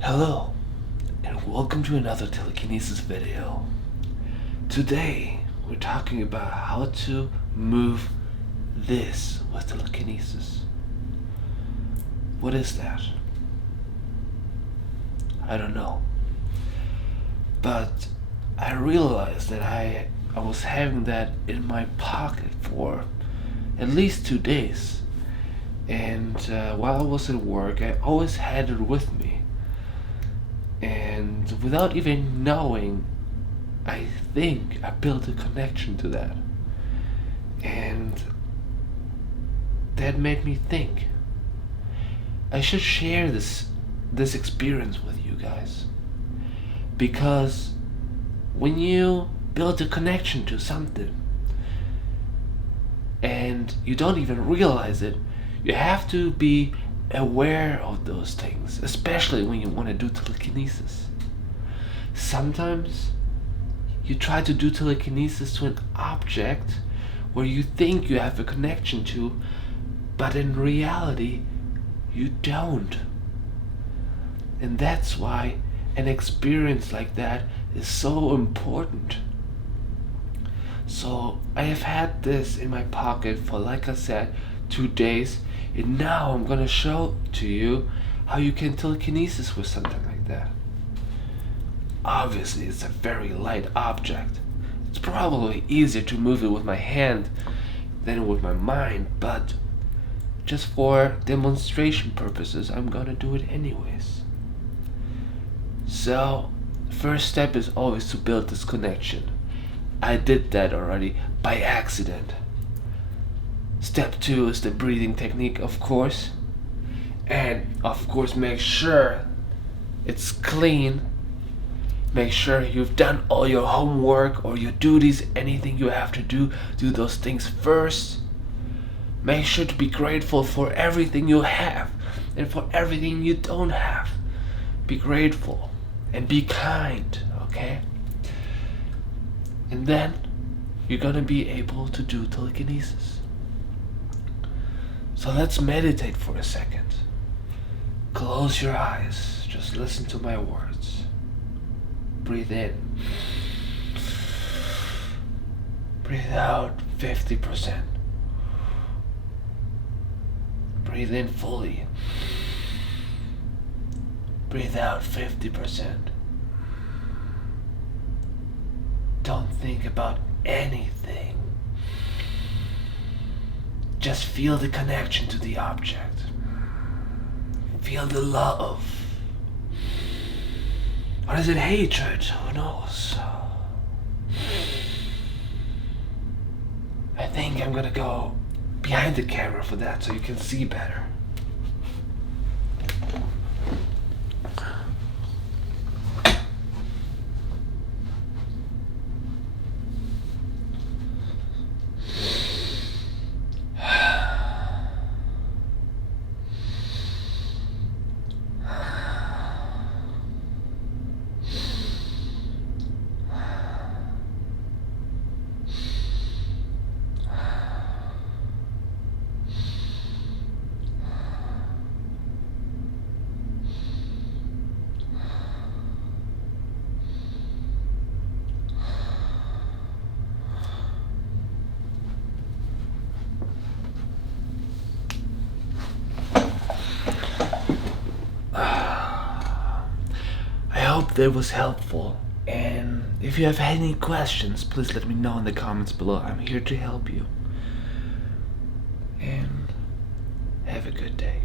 Hello, and welcome to another Telekinesis video. Today, we're talking about how to move this with telekinesis. What is that? I don't know. But I realized that I was having that in my pocket for at least 2 days. And while I was at work, I always had it with me. And without even knowing, I think I built a connection to that. And that made me think I should share this experience with you guys. Because when you build a connection to something and you don't even realize it, you have to be aware of those things, especially when you want to do telekinesis. Sometimes you try to do telekinesis to an object where you think you have a connection to, but in reality you don't. And that's why an experience like that is so important. So I have had this in my pocket for, like I said, 2 days. And now I'm gonna show to you how you can telekinesis with something like that. Obviously, it's a very light object. It's probably easier to move it with my hand than with my mind, but just for demonstration purposes, I'm gonna do it anyways. So, first step is always to build this connection. I did that already by accident. Step 2 is the breathing technique, of course. And of course, make sure it's clean. Make sure you've done all your homework or your duties, anything you have to do those things first. Make sure to be grateful for everything you have and for everything you don't have. Be grateful and be kind, okay? And then you're gonna be able to do telekinesis. So let's meditate for a second. Close your eyes. Just listen to my words. Breathe in. Breathe out 50%. Breathe in fully. Breathe out 50%. Don't think about anything. Just feel the connection to the object. Feel the love. Or is it hatred? Who knows? I think I'm gonna go behind the camera for that so you can see better. I hope that was helpful, and if you have any questions, please let me know in the comments below. I'm here to help you, and have a good day.